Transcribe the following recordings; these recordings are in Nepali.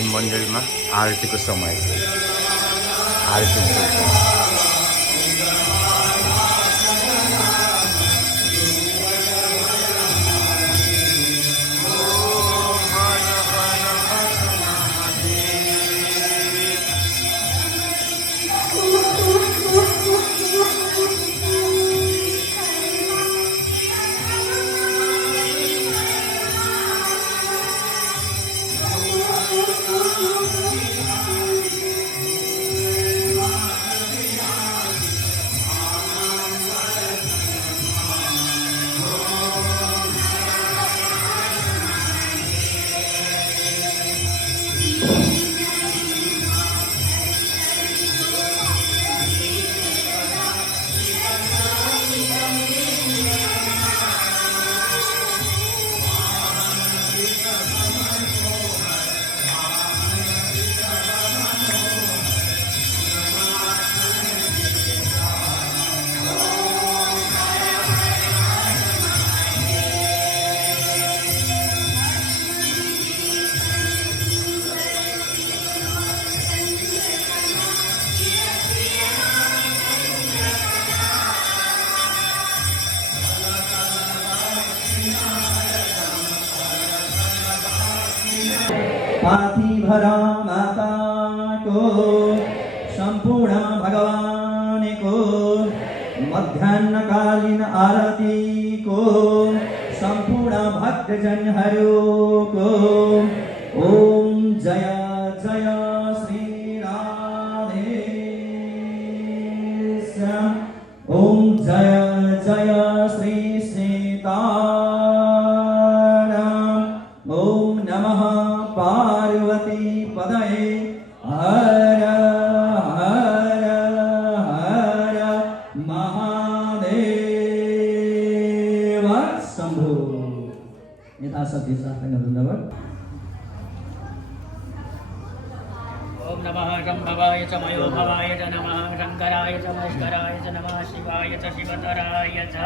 महादेवजी मन्दिरमा आरतीको समय आरती हुन्छ। पाथिभरा माता को संपूर्ण भगवान को मध्याह्नकालीन आरती को संपूर्ण भक्तजनहरूको ओम जय जय श्री राधे ओम जय जय श्री सीताराम ओम नमः पार्वती पदये हर हर हर महादेव शंभो। यथाशक्ति साधन धन्यवाद। ओम नमः शंभवाय च मयो भवाय च नमः शंकराय च महेश्वराय च नमः शिवाय च शिवतराय च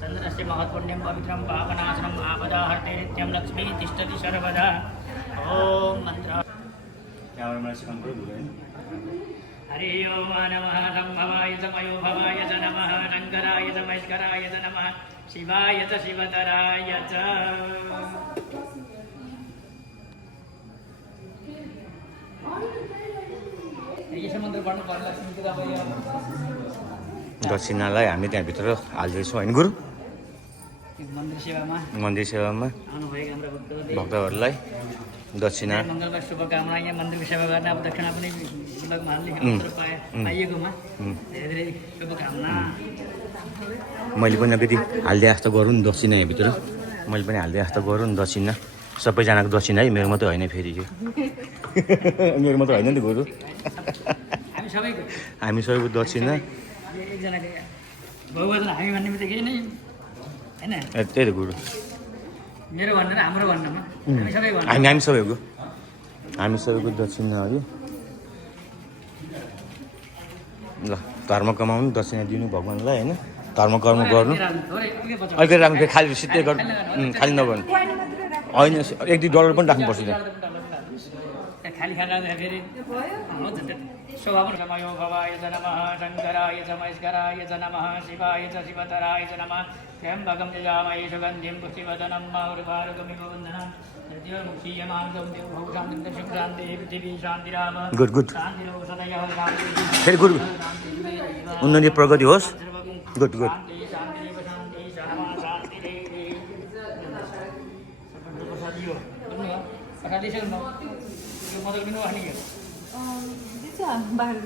चन्द्रस्य महत्पुण्यं पवित्रं पापनाशनम् आपदाहर्ते नित्यं लक्ष्मी तिष्ठति सर्वदा। ओम मंत्र हरि ओम नमः शंभवाय च मयो भवाय च नमः शंकराय च महेश्वराय च नमः शिवाय च शिवतराय च। दक्षिणालाई हामी त्यहाँभित्र हाल्दैछौँ होइन गुरु? मन्दिर सेवामा आउनुभएका हाम्रा भक्तहरूलाई दक्षिणा मङ्गलमा शुभकामना। यहाँ मन्दिरको सेवा गर्ने अब दक्षिणा पनि लगमा हाल्ने पाइएकोमा धेरै धेरै शुभकामना। मैले पनि अलिकति हालिदिए जस्तो गरौँ नि दक्षिणा यहाँभित्र, मैले पनि हालिदिए जस्तो गरौँ नि दक्षिणा। सबैजनाको दक्षिणा है, मेरो मात्रै होइन फेरि यो मेरो मात्रै होइन नि गुरु, हामी सबैको दक्षिणा। एकजनाको भगवान् हामी भन्ने बित्तिकै केही नै होइन, त्यही त गुरु, मेरो भन्दैन हाम्रो भन्नमा हामी सबैको दक्षिणा हो यो। ल धर्म कमाउनु, दक्षिणा दिनु भगवान्लाई होइन, धर्म कर्म गर्नु। अलिकति राख्नु, फेरि खाली सिधै गर्नु, खाली नगर्नु होइन, $1-2 पनि राख्नुपर्छ त्यहाँ। खाली खाना फेरि शोभामयो भवाय च नमः शङ्कराय च महेश्वराय च नमः शिवाय च शिवतराय च नमः त्र्यम्बकं यजामहे सुगन्धिं पुष्टिवर्धनं मारुभारुकमिव वन्दनं तृतीयमुखीयमार्गं देवभूषान्तिं शुभशान्तिः पृथिवी शान्तिराम शान्तिरोषधयः फेरि गुरु उन्नति प्रगति होस्। Good good. बाहर